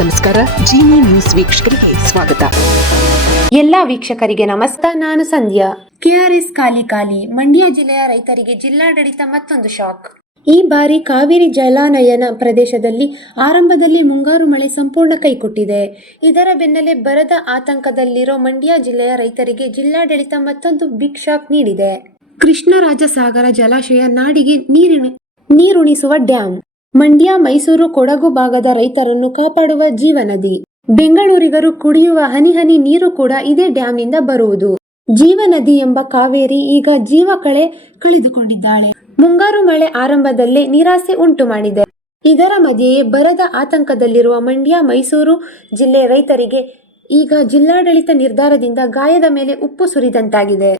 ನಮಸ್ಕಾರ. ಜಿನಿ ನ್ಯೂಸ್ ವೀಕ್ಷಕರಿಗೆ ಸ್ವಾಗತ. ಎಲ್ಲ ವೀಕ್ಷಕರಿಗೆ ನಮಸ್ಕಾರ. ನಾನು ಸಂಧ್ಯಾ. ಕೆಆರ್ಎಸ್ ಖಾಲಿ. ಮಂಡ್ಯ ಜಿಲ್ಲೆಯ ರೈತರಿಗೆ ಜಿಲ್ಲಾಡಳಿತ ಮತ್ತೊಂದು ಶಾಕ್. ಈ ಬಾರಿ ಕಾವೇರಿ ಜಲಾನಯನ ಪ್ರದೇಶದಲ್ಲಿ ಆರಂಭದಲ್ಲಿ ಮುಂಗಾರು ಮಳೆ ಸಂಪೂರ್ಣ ಕೈಕೊಟ್ಟಿದೆ. ಇದರ ಬೆನ್ನಲ್ಲೇ ಬರದ ಆತಂಕದಲ್ಲಿರೋ ಮಂಡ್ಯ ಜಿಲ್ಲೆಯ ರೈತರಿಗೆ ಜಿಲ್ಲಾಡಳಿತ ಮತ್ತೊಂದು ಬಿಗ್ ಶಾಕ್ ನೀಡಿದೆ. ಕೃಷ್ಣರಾಜಸಾಗರ ಜಲಾಶಯ ನಾಡಿಗೆ ನೀರುಣಿಸುವ ಡ್ಯಾಂ. ಮಂಡ್ಯ, ಮೈಸೂರು, ಕೊಡಗು ಭಾಗದ ರೈತರನ್ನು ಕಾಪಾಡುವ ಜೀವನದಿ. ಬೆಂಗಳೂರಿಗರು ಕುಡಿಯುವ ಹನಿ ಹನಿ ನೀರು ಕೂಡ ಇದೇ ಡ್ಯಾಂನಿಂದ ಬರುವುದು. ಜೀವನದಿ ಎಂಬ ಕಾವೇರಿ ಈಗ ಜೀವ ಕಳೆದುಕೊಂಡಿದ್ದಾಳೆ. ಮುಂಗಾರು ಮಳೆ ಆರಂಭದಲ್ಲೇ ನಿರಾಸೆ ಉಂಟು ಮಾಡಿದೆ. ಇದರ ಮಧ್ಯೆಯೇ ಬರದ ಆತಂಕದಲ್ಲಿರುವ ಮಂಡ್ಯ, ಮೈಸೂರು ಜಿಲ್ಲೆ ರೈತರಿಗೆ ಈಗ ಜಿಲ್ಲಾಡಳಿತ ನಿರ್ಧಾರದಿಂದ ಗಾಯದ ಮೇಲೆ ಉಪ್ಪು ಸುರಿದಂತಾಗಿದೆ.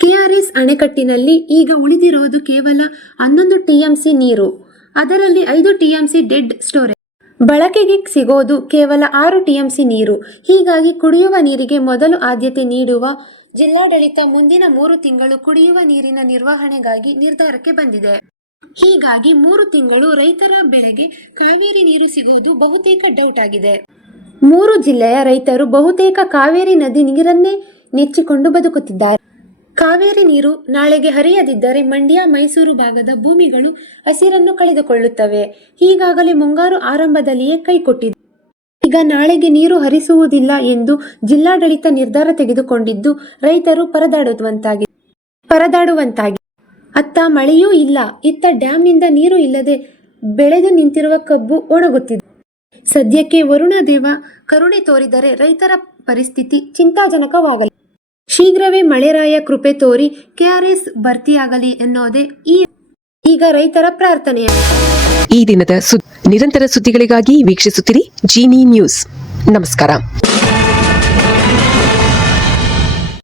ಕೆಆರ್ಎಸ್ ಅಣೆಕಟ್ಟಿನಲ್ಲಿ ಈಗ ಉಳಿದಿರುವುದು ಕೇವಲ 11 ಟಿಎಂಸಿ ನೀರು. ಅದರಲ್ಲಿ 5 ಟಿಎಂಸಿ ಡೆಡ್ ಸ್ಟೋರೇಜ್. ಬಳಕೆಗೆ ಸಿಗೋದು ಕೇವಲ 6 ಟಿಎಂಸಿ ನೀರು. ಹೀಗಾಗಿ ಕುಡಿಯುವ ನೀರಿಗೆ ಮೊದಲು ಆದ್ಯತೆ ನೀಡುವ ಜಿಲ್ಲಾಡಳಿತ ಮುಂದಿನ 3 ತಿಂಗಳು ಕುಡಿಯುವ ನೀರಿನ ನಿರ್ವಹಣೆಗಾಗಿ ನಿರ್ಧಾರಕ್ಕೆ ಬಂದಿದೆ. ಹೀಗಾಗಿ 3 ತಿಂಗಳು ರೈತರ ಬೆಳೆಗೆ ಕಾವೇರಿ ನೀರು ಸಿಗುವುದು ಬಹುತೇಕ ಡೌಟ್ ಆಗಿದೆ. 3 ಜಿಲ್ಲೆಯ ರೈತರು ಬಹುತೇಕ ಕಾವೇರಿ ನದಿ ನೀರನ್ನೇ ನೆಚ್ಚಿಕೊಂಡು ಬದುಕುತ್ತಿದ್ದಾರೆ. ಕಾವೇರಿ ನೀರು ನಾಳೆಗೆ ಹರಿಯದಿದ್ದರೆ ಮಂಡ್ಯ, ಮೈಸೂರು ಭಾಗದ ಭೂಮಿಗಳು ಹಸಿರನ್ನು ಕಳೆದುಕೊಳ್ಳುತ್ತವೆ. ಈಗಾಗಲೇ ಮುಂಗಾರು ಆರಂಭದಲ್ಲಿಯೇ ಕೈಕೊಟ್ಟಿದೆ. ಈಗ ನಾಳೆಗೆ ನೀರು ಹರಿಸುವುದಿಲ್ಲ ಎಂದು ಜಿಲ್ಲಾಡಳಿತ ನಿರ್ಧಾರ ತೆಗೆದುಕೊಂಡಿದ್ದು ರೈತರು ಪರದಾಡುವಂತಾಗಿದೆ. ಅತ್ತ ಮಳೆಯೂ ಇಲ್ಲ, ಇತ್ತ ಡ್ಯಾಂನಿಂದ ನೀರು ಇಲ್ಲದೆ ಬೆಳೆದು ನಿಂತಿರುವ ಕಬ್ಬು ಒಣಗುತ್ತಿದೆ. ಸದ್ಯಕ್ಕೆ ವರುಣ ದೇವ ಕರುಣೆ ತೋರಿದರೆ ರೈತರ ಪರಿಸ್ಥಿತಿ ಚಿಂತಾಜನಕವಾಗಲಿದೆ. ಶೀಘ್ರವೇ ಮಳೆರಾಯ ಕೃಪೆ ತೋರಿ ಕೆಆರ್ಎಸ್ ಭರ್ತಿಯಾಗಲಿ ಎನ್ನುವುದೇ ಈಗ ರೈತರ ಪ್ರಾರ್ಥನೆಯಾಗಿದೆ. ಈ ದಿನದ ನಿರಂತರ ಸುದ್ದಿಗಳಿಗಾಗಿ ವೀಕ್ಷಿಸುತ್ತಿರಿ ಜಿನಿ ನ್ಯೂಸ್. ನಮಸ್ಕಾರ.